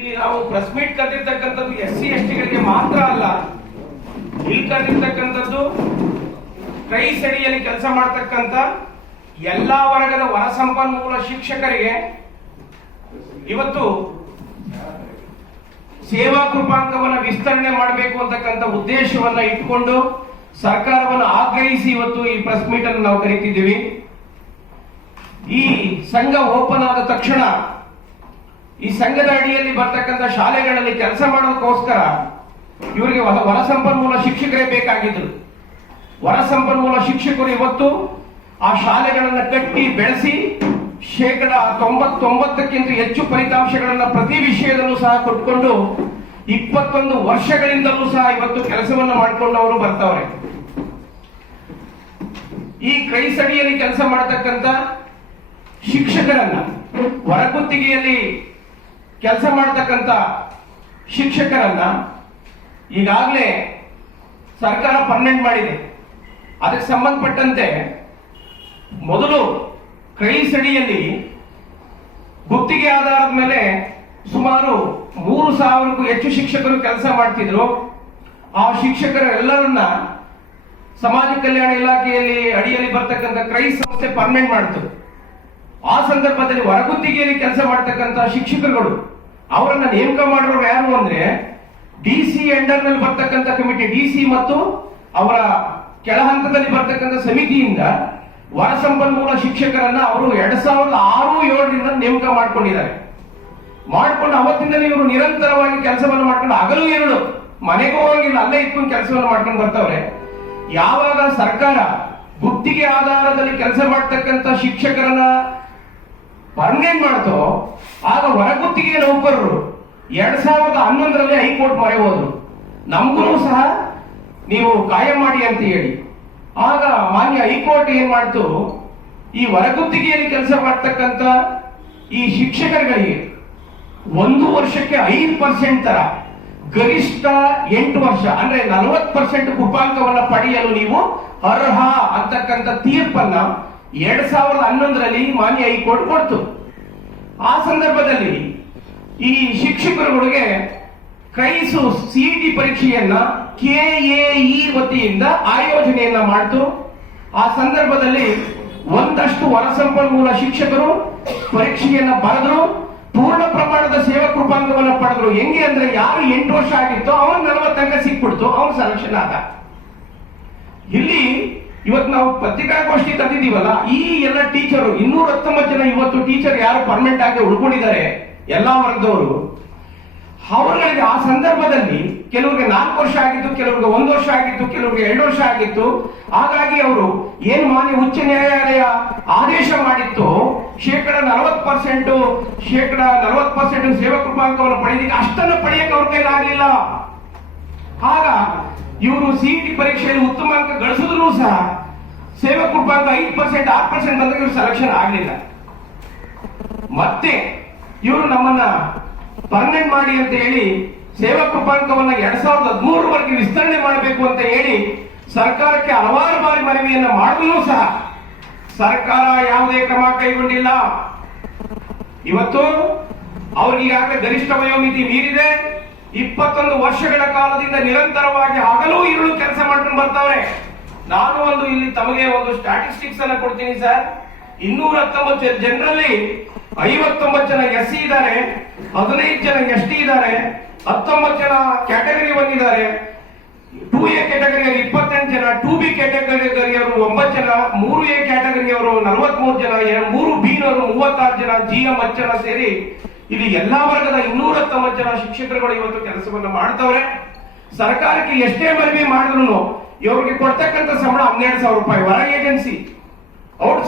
ಇಲ್ಲಿ ನಾವು press meet ಕರೆದಿರ್ತಕ್ಕಂಥದ್ದು SC ST ಗಳಿಗೆ ಮಾತ್ರ ಅಲ್ಲ, ಇಲ್ಲಿ ಕರೆದಿರ್ತಕ್ಕಂಥದ್ದು ಕ್ರೈಸ್ ಅಡಿಯಲ್ಲಿ ಕೆಲಸ ಮಾಡತಕ್ಕಂತ ಎಲ್ಲಾ ವರ್ಗದ ಹೊರ ಸಂಪನ್ಮೂಲ ಶಿಕ್ಷಕರಿಗೆ ಇವತ್ತು ಸೇವಾ ಕೃಪಾಂಕವನ್ನು ವಿಸ್ತರಣೆ ಮಾಡಬೇಕು ಅಂತಕ್ಕಂಥ ಉದ್ದೇಶವನ್ನ ಇಟ್ಕೊಂಡು ಸರ್ಕಾರವನ್ನು ಆಗ್ರಹಿಸಿ ಇವತ್ತು ಈ ಪ್ರೆಸ್ ಮೀಟ್ ಅನ್ನು ನಾವು ಕರೀತಿದ್ದೀವಿ. ಈ ಸಂಘ ಓಪನ್ ಆದ ತಕ್ಷಣ ಈ ಸಂಘದ ಅಡಿಯಲ್ಲಿ ಬರ್ತಕ್ಕಂಥ ಶಾಲೆಗಳಲ್ಲಿ ಕೆಲಸ ಮಾಡೋದಕ್ಕೋಸ್ಕರ ಇವರಿಗೆ ಹೊರ ಸಂಪನ್ಮೂಲ ಶಿಕ್ಷಕರೇ ಬೇಕಾಗಿದ್ರು. ಹೊರ ಸಂಪನ್ಮೂಲ ಶಿಕ್ಷಕರು ಇವತ್ತು ಆ ಶಾಲೆಗಳನ್ನು ಕಟ್ಟಿ ಬೆಳೆಸಿ 99% ಹೆಚ್ಚು ಫಲಿತಾಂಶಗಳನ್ನ ಪ್ರತಿ ವಿಷಯದಲ್ಲೂ ಸಹ ಕೊಟ್ಕೊಂಡು 21 ವರ್ಷಗಳಿಂದಲೂ ಸಹ ಇವತ್ತು ಕೆಲಸವನ್ನ ಮಾಡಿಕೊಂಡು ಅವರು ಬರ್ತಾವ್ರೆ. ಈ ಕ್ರೈಸ್ ಅಡಿಯಲ್ಲಿ ಕೆಲಸ ಮಾಡತಕ್ಕಂತ ಶಿಕ್ಷಕರನ್ನ ಹೊರಗುತ್ತಿಗೆಯಲ್ಲಿ ಕೆಲಸ ಮಾಡತಕ್ಕಂತ ಶಿಕ್ಷಕರನ್ನ ಈಗಾಗಲೇ ಸರ್ಕಾರ ಪರ್ಮನೆಂಟ್ ಮಾಡಿದೆ. ಅದಕ್ಕೆ ಸಂಬಂಧಪಟ್ಟಂತೆ ಮೊದಲು ಕ್ರೈಸ್ ಅಡಿಯಲ್ಲಿ ಗುತ್ತಿಗೆ ಆಧಾರದ ಮೇಲೆ ಸುಮಾರು 3,000ಕ್ಕೂ ಹೆಚ್ಚು ಶಿಕ್ಷಕರು ಕೆಲಸ ಮಾಡ್ತಿದ್ರು. ಆ ಶಿಕ್ಷಕರೆಲ್ಲರನ್ನ ಸಮಾಜ ಕಲ್ಯಾಣ ಇಲಾಖೆಯಲ್ಲಿ ಅಡಿಯಲ್ಲಿ ಬರ್ತಕ್ಕಂಥ ಕ್ರೈಸ್ ಸಂಸ್ಥೆ ಪರ್ಮನೆಂಟ್ ಮಾಡಿತು. ಆ ಸಂದರ್ಭದಲ್ಲಿ ಹೊರಗುತ್ತಿಗೆಯಲ್ಲಿ ಕೆಲಸ ಮಾಡ್ತಕ್ಕಂಥ ಶಿಕ್ಷಕರುಗಳು ಅವರನ್ನ ನೇಮಕ ಮಾಡಿರೋರು ಯಾರು ಅಂದ್ರೆ DC ಅಂಡರ್ ನಲ್ಲಿ ಬರ್ತಕ್ಕಂಥ ಕಮಿಟಿ, DC ಮತ್ತು ಅವರ ಕೆಳ ಹಂತದಲ್ಲಿ ಬರ್ತಕ್ಕಂಥ ಸಮಿತಿಯಿಂದ ಹೊರ ಸಂಪನ್ಮೂಲ ಶಿಕ್ಷಕರನ್ನ ಅವರು 2006-07ರಿಂದ ನೇಮಕ ಮಾಡ್ಕೊಂಡಿದ್ದಾರೆ. ಮಾಡ್ಕೊಂಡು ಅವತ್ತಿಂದಲೇ ಇವರು ನಿರಂತರವಾಗಿ ಕೆಲಸವನ್ನು ಮಾಡ್ಕೊಂಡು ಹಗಲು ಎರಡು ಮನೆಗೂ ಹೋಗಿಲ್ಲ, ಅಲ್ಲೇ ಇಟ್ಕೊಂಡು ಕೆಲಸವನ್ನು ಮಾಡ್ಕೊಂಡು ಬರ್ತಾವ್ರೆ. ಯಾವಾಗ ಸರ್ಕಾರ ಗುತ್ತಿಗೆ ಆಧಾರದಲ್ಲಿ ಕೆಲಸ ಮಾಡ್ತಕ್ಕಂಥ ಶಿಕ್ಷಕರನ್ನ ಪರ್ಮನೆಂಟ್ ಮಾಡ್ತೋ ಆಗ ಹೊರಗುತ್ತಿಗೆ ನೌಕರರು 2011ರಲ್ಲಿ ಹೈಕೋರ್ಟ್ ಮೊರೆ ಹೋದ್ರು. ನಮಗೂ ಸಹ ನೀವು ಕಾಯಂ ಮಾಡಿ ಅಂತ ಹೇಳಿ. ಆಗ ಮಾನ್ಯ ಹೈಕೋರ್ಟ್ ಏನ್ ಮಾಡ್ತು, ಈ ಹೊರಗುತ್ತಿಗೆಯಲ್ಲಿ ಕೆಲಸ ಮಾಡ್ತಕ್ಕಂಥ ಈ ಶಿಕ್ಷಕರುಗಳಿಗೆ 1 ವರ್ಷಕ್ಕೆ 5% ತರ ಗರಿಷ್ಠ 8 ವರ್ಷ ಅಂದ್ರೆ 40% ಕೃಪಾಂಕವನ್ನ ಪಡೆಯಲು ನೀವು ಅರ್ಹ ಅಂತಕ್ಕಂಥ ತೀರ್ಪನ್ನ 2011ರಲ್ಲಿ ಮಾನ್ಯ ಹೈಕೋರ್ಟ್ ಕೊಡ್ತು. ಆ ಸಂದರ್ಭದಲ್ಲಿ ಈ ಶಿಕ್ಷಕರುಗಳಿಗೆ ಕ್ರೈಸ್ CET ಪರೀಕ್ಷೆಯನ್ನ KAE ವತಿಯಿಂದ ಆಯೋಜನೆಯನ್ನ ಮಾಡಿತು. ಆ ಸಂದರ್ಭದಲ್ಲಿ ಒಂದಷ್ಟು ಹೊರ ಸಂಪನ್ಮೂಲ ಶಿಕ್ಷಕರು ಪರೀಕ್ಷೆಯನ್ನ ಬರೆದ್ರು, ಪೂರ್ಣ ಪ್ರಮಾಣದ ಸೇವಾ ಕೃಪಾಂಕವನ್ನು ಪಡೆದ್ರು. ಹೆಂಗೆ ಅಂದ್ರೆ ಯಾರು 8 ವರ್ಷ ಆಗಿತ್ತೋ ಅವನು 40 ಅಂಕ ಸಿಕ್ಬಿಡ್ತು, ಅವನು ಸೆಲೆಕ್ಷನ್ ಆದ. ಇಲ್ಲಿ ಇವತ್ತು ನಾವು ಪತ್ರಿಕಾಗೋಷ್ಠಿ ತಂದಿದ್ದೀವಲ್ಲ, ಈ ಎಲ್ಲ ಟೀಚರು 219 ಜನ ಇವತ್ತು ಟೀಚರ್ ಯಾರು ಪರ್ಮನೆಂಟ್ ಆಗಿ ಉಳ್ಕೊಂಡಿದ್ದಾರೆ ಎಲ್ಲಾ ವರ್ಗದವರು, ಅವರುಗಳಿಗೆ ಆ ಸಂದರ್ಭದಲ್ಲಿ ಕೆಲವರಿಗೆ 4 ವರ್ಷ ಆಗಿತ್ತು, ಕೆಲವರಿಗೆ 1 ವರ್ಷ ಆಗಿತ್ತು, ಕೆಲವರಿಗೆ 2 ವರ್ಷ ಆಗಿತ್ತು. ಹಾಗಾಗಿ ಅವರು ಏನು ಮಾನ್ಯ ಉಚ್ಚ ನ್ಯಾಯಾಲಯ ಆದೇಶ ಮಾಡಿತ್ತು, 40% ಸೇವಾ ಕೃಪಾಂಕವನ್ನು ಪಡೆಯಲಿಕ್ಕೆ ಅಷ್ಟನ್ನು ಪಡೆಯಕ್ಕೆ ಅವ್ರ ಕೈಲಾಗಲಿಲ್ಲ. ಆಗ ಇವರು CET ಪರೀಕ್ಷೆಯಲ್ಲಿ ಉತ್ತಮ ಅಂಕ ಗಳಿಸಿದ್ರು ಸಹ ಸೇವಾ ಕೃಪಾಂಕ 5%, 6% ಬಂದಾಗ ಇವರು ಸೆಲೆಕ್ಷನ್ ಆಗಲಿಲ್ಲ. ಮತ್ತೆ ಇವರು ನಮ್ಮನ್ನ ಪರ್ಮನೆಂಟ್ ಮಾಡಿ ಅಂತ ಹೇಳಿ ಸೇವಾ ಕೃಪಾಂಕವನ್ನ 2013ವರೆಗೆ ವಿಸ್ತರಣೆ ಮಾಡಬೇಕು ಅಂತ ಹೇಳಿ ಸರ್ಕಾರಕ್ಕೆ ಹಲವಾರು ಬಾರಿ ಮನವಿಯನ್ನ ಮಾಡಿದ್ರು ಸಹ ಸರ್ಕಾರ ಯಾವುದೇ ಕ್ರಮ ಕೈಗೊಂಡಿಲ್ಲ. ಇವತ್ತು ಅವ್ರಿಗಾಗಲೇ ಗರಿಷ್ಠ ವಯೋಮಿತಿ ಮೀರಿದೆ. 21 ವರ್ಷಗಳ ಕಾಲದಿಂದ ನಿರಂತರವಾಗಿ ಹಗಲು ഇരുಳು ಕೆಲಸ ಮಾಡ್ಕೊಂಡು ಬರ್ತಾವ್ರೆ. ನಾನು ಇಲ್ಲಿ ತಮಗೆ ಒಂದು ಸ್ಟಾಟಿಸ್ಟಿಕ್ಸ್ ಅನ್ನ ಕೊಡ್ತೀನಿ ಸರ್. 219 ಜನರಲ್ಲಿ 59 ಜನ SC ಇದ್ದಾರೆ, 15 ಜನ ST ಇದ್ದಾರೆ, 19 ಜನ ಕ್ಯಾಟಗರಿ 1 ಇದ್ದಾರೆ, 2A ಕ್ಯಾಟಗರಿಯವರು 28 ಜನ, 2B ಕ್ಯಾಟಗರಿಯವರು 9 ಜನ, 3A ಕ್ಯಾಟಗರಿಯವರು 43 ಜನ, 3B ನವರು 36 ಜನ, GM 10 ಜನ ಸೇರಿ ಇಲ್ಲಿ ಎಲ್ಲಾ ವರ್ಗದ 219 ಜನ ಶಿಕ್ಷಕರುಗಳು ಇವತ್ತು ಕೆಲಸವನ್ನ ಮಾಡ್ತವ್ರೆ. ಸರ್ಕಾರಕ್ಕೆ ಎಷ್ಟೇ ಮನವಿ ಮಾಡಿದ್ರು ಇವ್ರಿಗೆ ಕೊಡ್ತಕ್ಕಂಥ ಸಂಬಳ 12,000 ರೂಪಾಯಿ ಹೊರ ಏಜೆನ್ಸಿ ಔಟ್